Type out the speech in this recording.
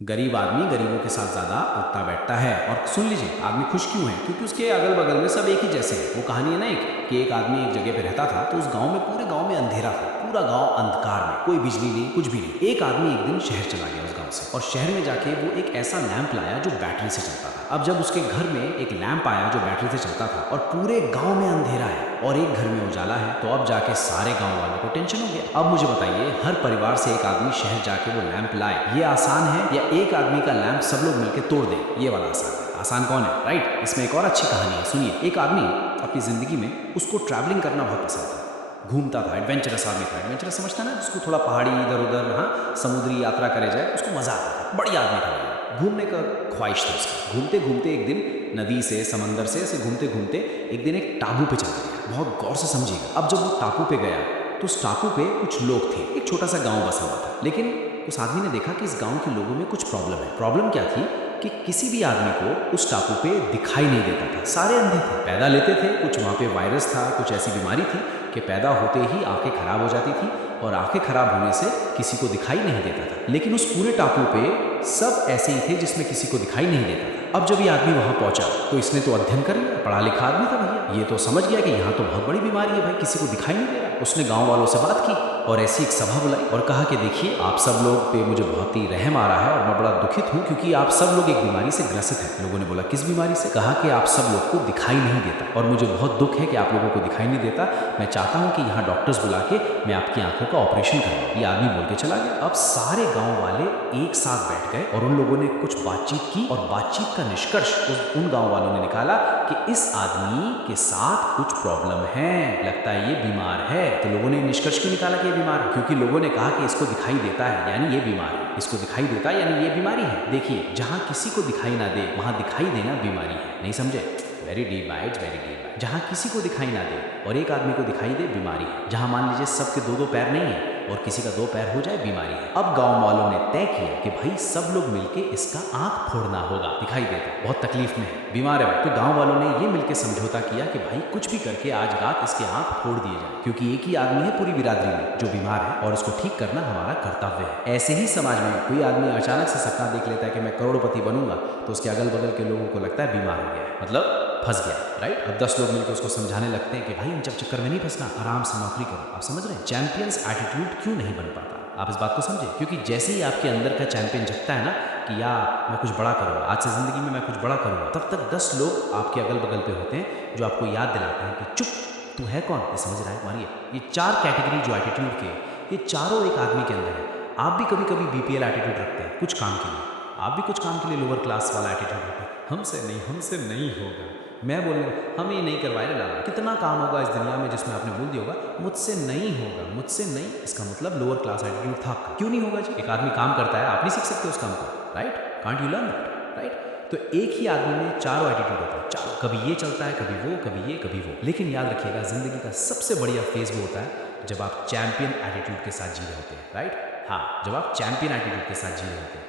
गरीब आदमी गरीबों के साथ ज़्यादा उठता बैठता है। और सुन लीजिए, आदमी खुश क्यों है? क्योंकि उसके अगल बगल में सब एक ही जैसे हैं। वो कहानी है ना एक, कि एक आदमी एक जगह पे रहता था, तो उस गांव में पूरे गांव में अंधेरा था। पूरा गांव अंधकार में, कोई बिजली नहीं, कुछ भी नहीं। एक आदमी एक दिन शहर चला गया उस गांव से, और शहर में जाके वो एक ऐसा लैंप लाया जो बैटरी से चलता था। अब जब उसके घर में एक लैंप आया जो बैटरी से चलता था, और पूरे गांव में अंधेरा है और एक घर में उजाला है, तो अब जाके सारे गांव वालों को टेंशन हो गया। अब मुझे बताइए, हर परिवार से एक आदमी शहर जाके वो लैंप लाए, ये आसान है, या एक आदमी का लैंप सब लोग मिलकर तोड़ दें, ये वाला आसान है? आसान कौन है, राइट? इसमें एक और अच्छी कहानी है, सुनिए। एक आदमी अपनी जिंदगी में, उसको ट्रैवलिंग करना बहुत पसंद था। घूमता था, एडवेंचरस आदमी था। एडवेंचरस समझता ना, जिसको थोड़ा पहाड़ी इधर उधर, हाँ, समुद्री यात्रा करे जाए, उसको मजा आता था। बढ़िया आदमी था वो, घूमने का ख्वाहिश था उसका। घूमते घूमते एक दिन नदी से, समंदर से ऐसे घूमते घूमते एक दिन एक टापू पे चला गया। बहुत गौर से समझिएगा। अब जब वो टापू पे गया, तो उस टापू पे कुछ लोग थे, एक छोटा सा गांव बसा हुआ था। लेकिन उस आदमी ने देखा कि इस गांव के लोगों में कुछ प्रॉब्लम है। प्रॉब्लम क्या थी कि किसी भी आदमी को उस टापू पे दिखाई नहीं देता था। सारे अंधे थे, पैदा लेते थे, कुछ वहाँ पे वायरस था, कुछ ऐसी बीमारी थी कि पैदा होते ही आंखें खराब हो जाती थी, और आंखें खराब होने से किसी को दिखाई नहीं देता था। लेकिन उस पूरे टापू पे सब ऐसे ही थे जिसमें किसी को दिखाई नहीं देता था। अब जब ये आदमी वहाँ पहुंचा, तो इसने तो अध्ययन कर लिया, पढ़ा लिखा आदमी था भैया, ये तो समझ गया कि यहाँ तो बहुत बड़ी बीमारी है भाई, किसी को दिखाई नहीं दे रहा। उसने गाँव वालों से बात की और ऐसी एक सभा बुलाई और कहा कि देखिए, आप सब लोग पे मुझे बहुत ही रहम आ रहा है, और मैं बड़ा दुखित हूँ क्योंकि आप सब लोग एक बीमारी से ग्रसित हैं। लोगों ने बोला, किस बीमारी से? कहा कि आप सब लोग को दिखाई नहीं देता, और मुझे बहुत दुख है कि आप लोगों को दिखाई नहीं देता। मैं चाहता हूँ कि यहाँ डॉक्टर्स बुला के मैं आपकी आंखों का ऑपरेशन करूँ। ये आदमी बोल के चला गया। अब सारे गाँव वाले एक साथ बैठ गए और उन लोगों ने कुछ बातचीत की, और बातचीत का निष्कर्ष उन गाँव वालों ने निकाला कि इस आदमी के साथ कुछ प्रॉब्लम है, लगता है ये बीमार है। तो लोगों ने निष्कर्ष क्यों निकाला कि ये बीमार है? क्योंकि लोगों ने कहा कि इसको दिखाई देता है, यानी ये बीमार है। इसको दिखाई देता है यानी ये बीमारी है। देखिए, जहाँ किसी को दिखाई ना दे, वहाँ दिखाई देना बीमारी है। नहीं समझे? Very deep bite, very deep. जहाँ किसी को दिखाई ना दे और एक आदमी को दिखाई दे, बीमारी है। जहाँ मान लीजिए सबके दो दो पैर नहीं है और किसी का दो पैर हो जाए, बीमारी है। अब गांव वालों ने तय किया कि भाई सब लोग मिलके इसका आंख फोड़ना होगा। दिखाई देता, बहुत तकलीफ में है, बीमार है। तो गांव वालों ने ये मिलके समझौता किया कि भाई कुछ भी करके आज रात इसके आंख फोड़ दिए जाए, क्योंकि एक ही आदमी है पूरी बिरादरी में जो बीमार है, और उसको ठीक करना हमारा कर्तव्य है। ऐसे ही समाज में कोई आदमी अचानक से सपना देख लेता है कि मैं करोड़पति बनूंगा, तो उसके अगल बगल के लोगों को लगता है बीमार हो गया है, मतलब फंस गया, राइट? अब 10 लोग मिलकर उसको समझाने लगते हैं कि भाई इन सब चक्कर में नहीं फंसना, आराम से नौकरी करो। आप समझ रहे हैं चैंपियंस एटीट्यूड क्यों नहीं बन पाता? आप इस बात को समझे, क्योंकि जैसे ही आपके अंदर का चैंपियन जगता है ना कि यार मैं कुछ बड़ा करूँगा, आज से ज़िंदगी में मैं कुछ बड़ा करूँगा, तब तक 10 लोग आपके अगल बगल पे होते हैं जो आपको याद दिलाते हैं कि चुप, तू है कौन? ये समझ रहा है? मारिए। ये 4 कैटेगरी जो एटीट्यूड के, ये चारों एक आदमी के अंदर है। आप भी कभी कभी बीपीएल एटीट्यूड रखते हैं कुछ काम के लिए, आप भी कुछ काम के लिए लोअर क्लास वाला एटीट्यूड रखते हैं, हमसे नहीं होगा, मैं बोलने हम ये नहीं करवाए रे लाला। कितना काम होगा इस दुनिया में जिसमें आपने बोल दिया होगा मुझसे नहीं होगा, मुझसे नहीं, इसका मतलब लोअर क्लास एटीट्यूड था आपका। क्यों नहीं होगा जी? एक आदमी काम करता है, आप नहीं सीख सकते उस काम को, right? Can't you learn that, right? तो एक ही आदमी में चारों एटीट्यूड होता है, चारों, कभी ये चलता है, कभी वो, कभी ये, कभी वो। लेकिन याद रखिएगा, जिंदगी का सबसे बढ़िया फेज वो होता है जब आप चैंपियन एटीट्यूड के साथ जी रहे होते हैं, राइट? हाँ, जब आप चैंपियन एटीट्यूड के साथ जी रहे होते हैं।